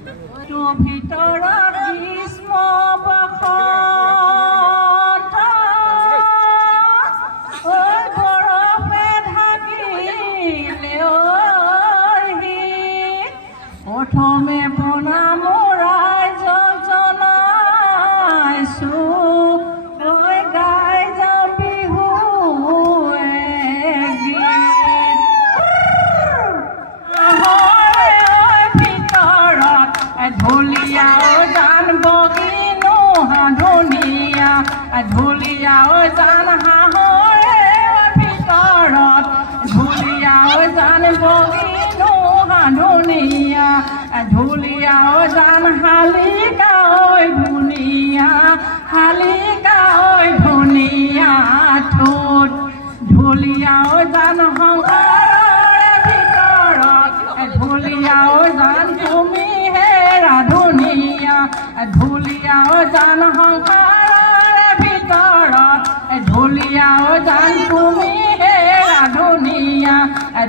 ভিতৰত গ্ৰীষ্ম বসন্ত বৰফে ঢাকিলে প্ৰথমে প্ৰণাম ৰাইজক জনাইছোঁ গাই যাম বিহু ঢুলীয়াও জান বগিনো হাঁধুনীয়া ঢুলীয়াও জান হাঁহৰে ভিতৰত ঢুলীয়াও জান বগিনো হাঁধুনীয়া ঢুলীয়াও জান শালিকা ঐ ধুনীয়া শালিকা ঐ ধুনীয়া ঠোঁট ঢুলীয়াও জান সংসাৰৰে ভিতৰত ঢুলীয়াও জান তুমি ধুনীয়া ঢুলীয়াও জান সংসাৰৰে ভিতৰত ঢুলীয়াও জান তুমি ধুনীয়া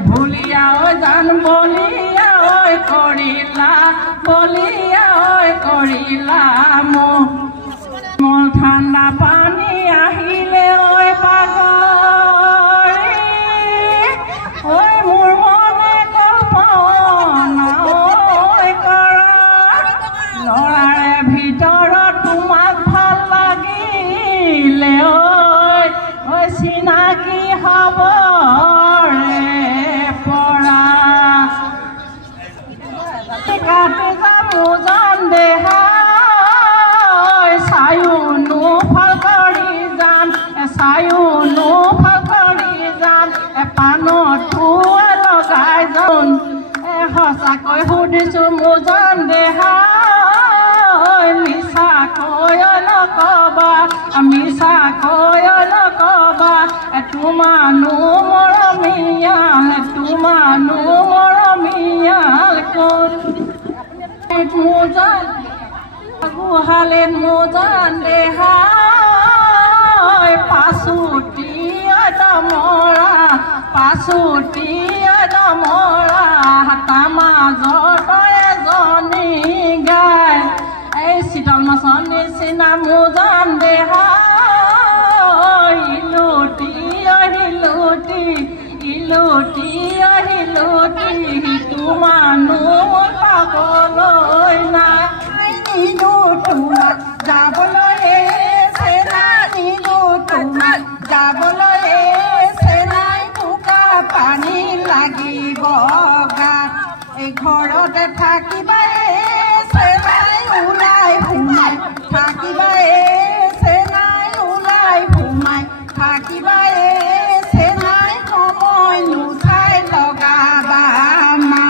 ঢুলীয়াও জান বলিয়া ঐ কৰিলা বলিয়া ঐ কৰিলা মোৰ ঠাণ্ডা পানী আহিলে ঐ পাগৰি ঐ মোৰ মনে কল্পনা লৰাৰে ভিতৰত তোমাক ভাল লাগিলে ঐ চিনাকি হবৰে পৰা কাটি যাম ওজন দেহা চায়োনো ফল কৰি যাম চায়োনো ফল কৰি যাম পাণতো লগাই যাম সঁচাকৈ সুধিছোঁ মোজন দেহা মিছা কৈ নকবা মিছা কৈ নকবা তোমানো মৰমীয়াল তোমানো মৰমীয়াল ক'ত মোজন গোহালে মোজন দেহা পাছুটি দমৰা পাছুটি দমৰা তামাজত এজনী গাই এই শীতল মাছৰ নিচিনা মোজন দেহা ইলুটি আহিলুটি ইলুটি আহিলুটি তোমানো পাবলৈ নাই নিদো তোমাক যাবলৈ নিদো তোমাক যাবলৈ চেনাই বোকা পানী লাগিব গাত এই ঘৰতে থাকিবা চেনাই ওলাই সোমাই থাকিবা চেনাই ওলাই সোমাই থাকিবা চেনাই সময় নুঠাই লগাবা মা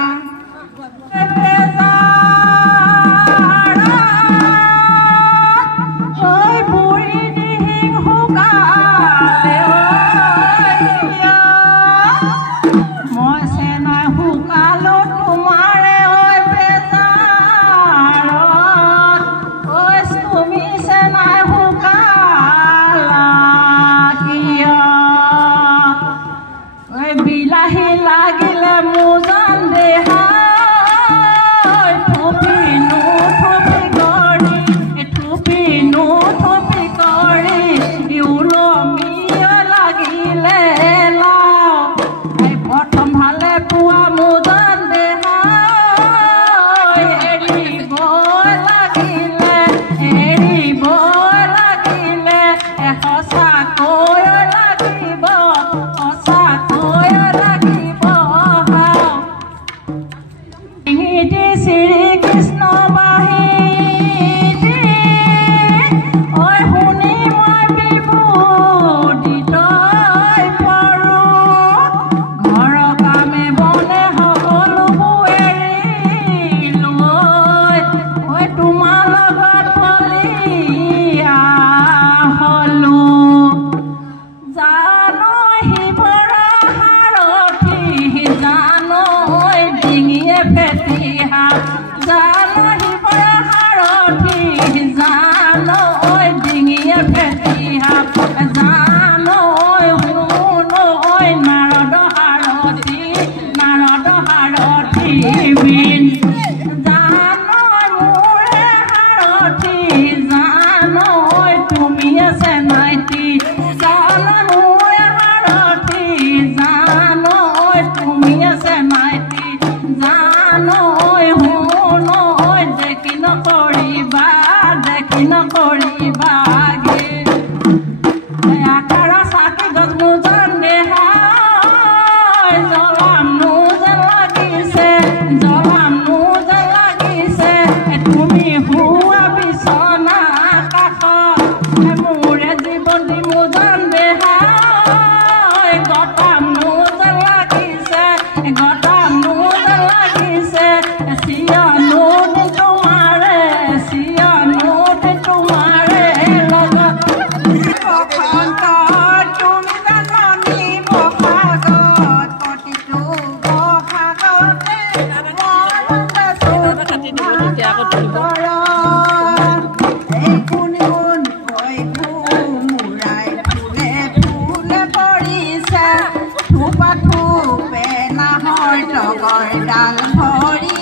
ডাল ভৰি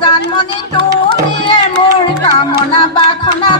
জানমণি তুমিয়ে মোৰ কামনা বাসনা